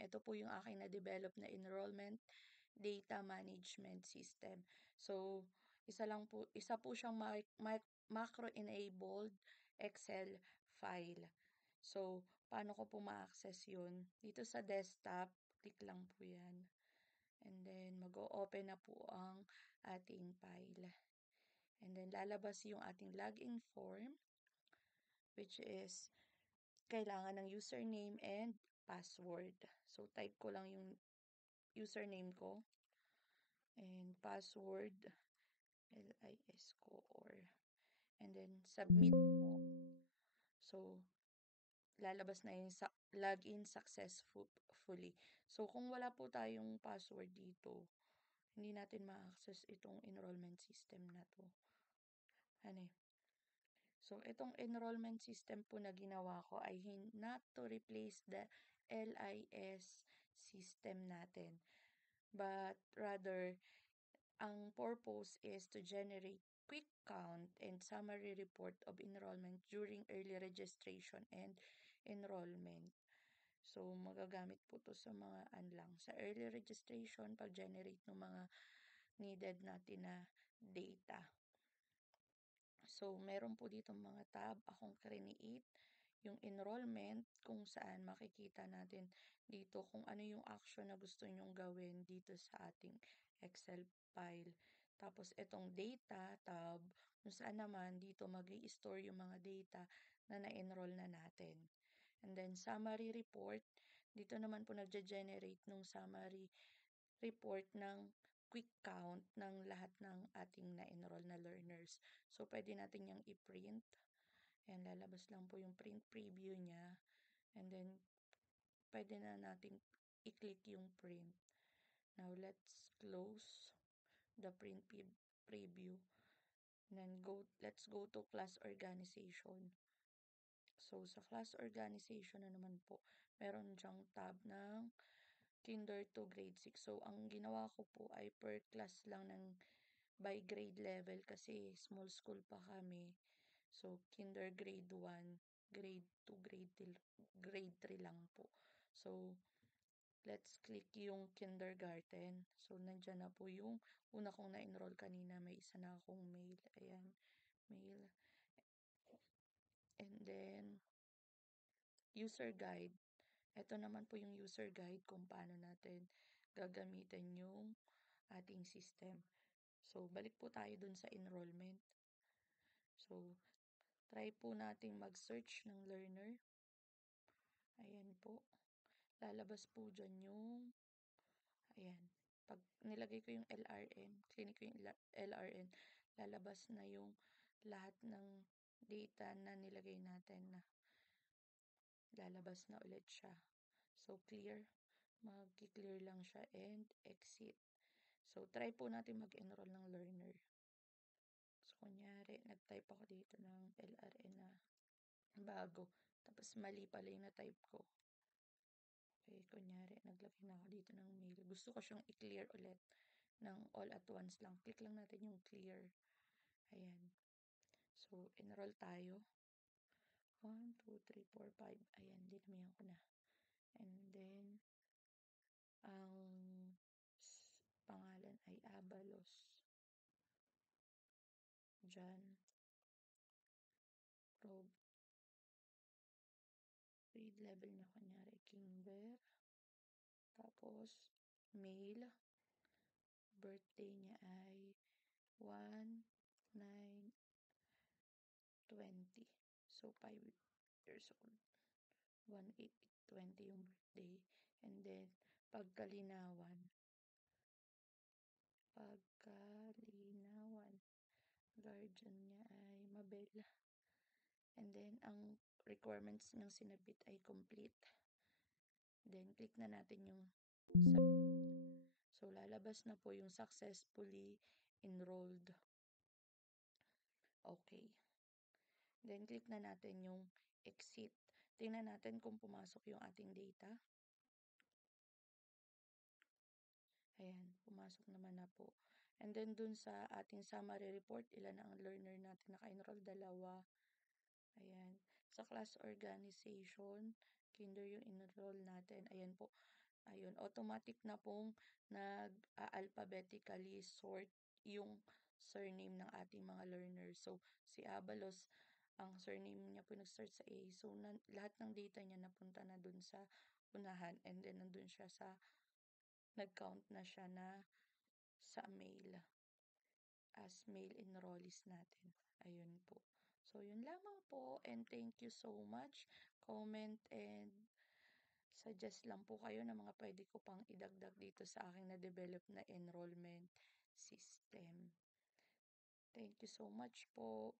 ito po yung aking na-develop na enrollment data management system. So, isa po siyang macro-enabled Excel file. So, paano ko po ma-access yun? Dito sa desktop, click lang po yan. And then, mag-o-open na po ang ating file. And then, lalabas yung ating login form, which is, kailangan ng username and password. So, type ko lang yung username ko and password, LIS ko, and then, submit po. So, lalabas na yung login successfully. So, kung wala po tayong password dito, hindi natin ma-access itong enrollment system na to. So, itong enrollment system po na ginawa ko ay not to replace the LIS system natin. But rather, ang purpose is to generate quick count and summary report of enrollment during early registration and enrollment. So, magagamit po to sa mga sa early registration, pag-generate ng mga needed natin na data. So, meron po dito mga tab akong create, yung enrollment, kung saan makikita natin dito kung ano yung action na gusto nyong gawin dito sa ating Excel file. Tapos, itong data tab, kung saan naman dito mag-i-store yung mga data na na-enroll na natin. And then, summary report, dito naman po nagge-generate ng summary report ng quick count ng lahat ng ating na-enroll na learners. So, pwede natin yung i-print. Ayan, lalabas lang po yung print preview niya. And then, pwede na natin i-click yung print. Now, let's close the print preview. And then, let's go to class organization. So, sa class organization na naman po, meron dyang tab ng Kinder to grade 6. So, ang ginawa ko po ay per class lang ng by grade level kasi small school pa kami. So, Kinder grade 1, grade 2, grade 3 lang po. So, let's click yung kindergarten. So, nandyan na po yung una kong na-enroll kanina. May isa na akong mail. Ayan, mail. And then, user guide. Ito naman po yung user guide kung paano natin gagamitin yung ating system. So, balik po tayo dun sa enrollment. So, try po nating mag-search ng learner. Ayan po. Lalabas po dyan yung, ayan. Pag nilagay ko yung LRN, clinic ko yung LRN, lalabas na yung lahat ng data na nilagay natin na lalabas na ulit siya. So, clear. Mag-clear lang siya and exit. So, try po natin mag-enroll ng learner. So, kunyari, nag-type ako dito ng LRN na bago. Tapos, mali pala yung na-type ko. Okay, kunyari, naglagay na ako dito ng mail. Gusto ko siyang i-clear ulit ng all at once lang. Click lang natin yung clear. Ayan. So, enroll tayo. 1, 2, 3, 4, 5. Ayan, dinamihan ko na. And then, ang pangalan ay Abalos. Diyan. Grade level niya kunyari, Kinder. Tapos, male. Birthday niya ay 1/9/20. So, 5 years old. 1/8/20 yung birthday. And then, pagkalinawan. Guardian niya ay Mabel. And then, ang requirements ng sinabit ay complete. Then, click na natin yung submit. So, lalabas na po yung successfully enrolled. Okay. Then, click na natin yung exit. Tingnan natin kung pumasok yung ating data. Ayan, pumasok naman na po. And then, dun sa ating summary report, ilan ang learner natin naka-enroll? 2. Ayan. Sa class organization, kinder yung enroll natin, ayan po. Ayun, automatic na pong nag-a-alphabetically sort yung surname ng ating mga learners. So, si Abalos, ang surname niya po nag-start sa A. So, lahat ng data niya napunta na dun sa unahan and then nandun siya sa nag-count na siya na sa mail as mail enrollees natin. Ayun po. So, yun lamang po and thank you so much. Comment and suggest lang po kayo ng mga pwede ko pang idagdag dito sa aking na-develop na enrollment system. Thank you so much po.